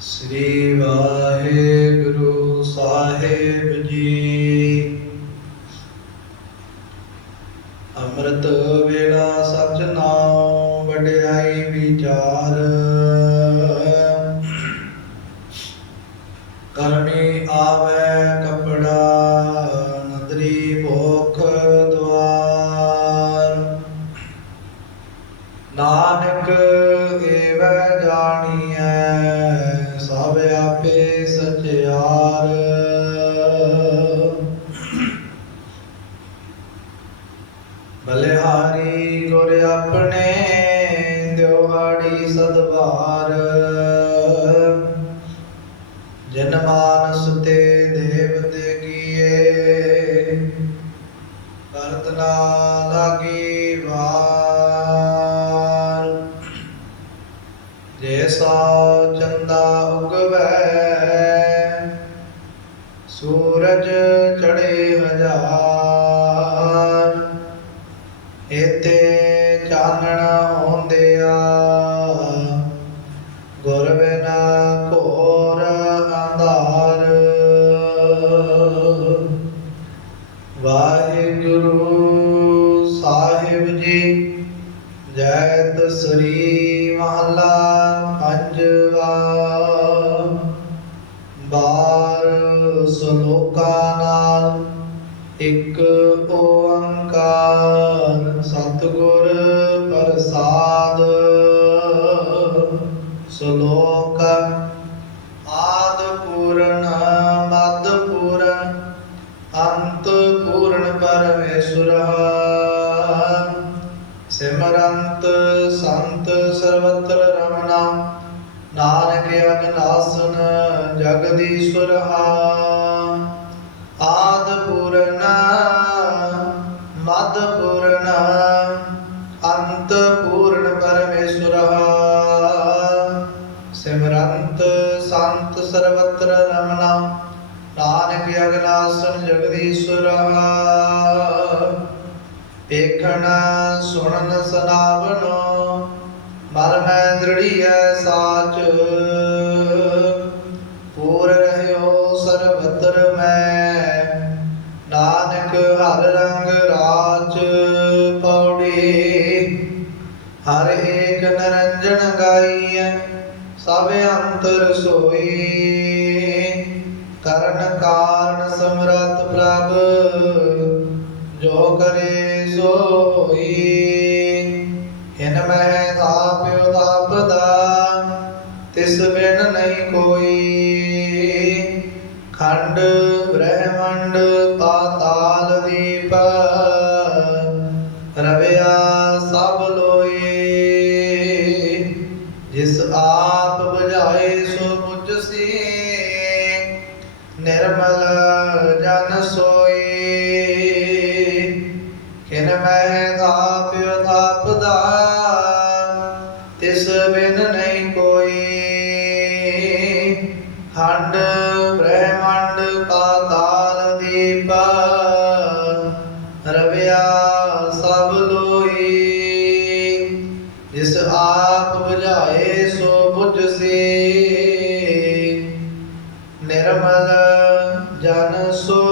ਸ੍ਰੀ ਵਾਹਿਗੁਰੂ ਸਾਹਿਬ ਜੀ ਅੰਮ੍ਰਿਤ ਵੇਲਾ ਸਚ ਨਾਮ ਵਡਿਆਈ ਵਿਚਾਰ। ਕਰਨੀ ਆਵੇ ਕਪੜਾ ਨਾਨਕ ਏਵੈ ਜਾਣੀਐ ਸਭ ਆਪੇ ਸਚਿਆਰ। ਬਲਿਹਾਰੀ ਗੁਰ ਆਪਣੇ ਦਿਵਹਾੜੀ ਸਦਵਾਰ ਜੈਸਾ ਚੰਦਾ ਉਗਵੈ। ਸੂਰਜ ਚੜੇ ਹਜ਼ਾਰ। ਇਤੇ ਚਾਨਣ ਹੁੰਦਿਆ ਗੁਰ ਬਿਨਾ ਘੋਰ ਅੰਧਾਰ। ਵਾਹਿਗੁਰੂ ਸਾਹਿਬ ਜੀ ਜੈ ਮਹਲਾ ਪੰਜਵਾ। ਬਾਰ ਸ਼ਲੋਕਾਂ ਨਾਲ ਇੱਕ ਓੰਕਾਰ ਸਤਿਗੁਰ ਪ੍ਰਸਾਦ। ਸ਼ਲੋਕ ਆਦ ਪੂਰਨ, ਮਦ ਪੂਰਨ, ਅੰਤ ਪੂਰਨ ਪਰਮੇਸ਼ੁਰ। ਸਿਮਰੰਤ ਸੰਤ ਸਰਵਤਰ ਰਮਨਾ, ਨਾਨਕ ਅਗਨਾਸਨ ਜਗਦੀਸ਼ਵਰ ਆਦ ਪੂਰਨ ਮਦ ਪੂਰਨ ਅੰਤ ਪੂਰਨ ਪਰਮੇਸ਼ਰ ਸਿਮਰੰਤ ਸੰਤ ਸਰਵਤਰ ਰਮਨਾ, ਨਾਨਕ ਅਗਨਾਸਨ ਜਗਦੀਸ਼ਵਰ ਵੇਖਣ ਸੁਣਨ ਸਨਾਵਨ ਮਨ ਮੈਂ ਦ੍ਰਿੜੀਐ ਸਾਚ। ਪੂਰ ਰਹਿਓ ਸਰਬਤਰ ਮੈਂ, ਨਾਨਕ ਹਰ ਰੰਗ ਰਾਜ ਪੌੜੀ। ਹਰ ਏਕ ਨਰੰਜਨ ਗਾਈਐ, ਸਭ ਅੰਤਰ ਸੋਈ। ਕਰਨ ਕਾਰਨ ਸਮਰਤ ਪ੍ਰਭ ਜੋ ਕਰੇ ਸੋਈ ਹਿਨ ਮਹਿ ਤਾਪਿਓ ਤਾਪਦਾ ਤਿਸ ਬਿਨ ਨਹੀਂ ਕੋਈ। ਖੰਡ ਬ੍ਰਹਮੰਡ ਪਾਤਾਲ ਦੀਪ, ਰਵਿਆ ਸਭ ਲੋਏ। ਜਿਸ ਆਪ ਬੁਝਾਏ ਸੋ ਬੁਝਸੀ ਨਿਰਮਲ ਮੈਂ ਤਾਪਿਓ ਤਾਪਦਾ ਤਿਸ ਬਿਨ ਨਹੀਂ ਕੋਈ। ਹੰਡ ਬ੍ਰਹਮੰਡ ਪਾਤਾਲ ਦੀਪ, ਰਵਿਆ ਸਭ ਲੋਈ ਜਿਸ ਆਪ ਬੁਝਾਏ ਸੋ ਬੁਝ ਸੇ। ਨਿਰਮਲ ਜਨ ਸੋ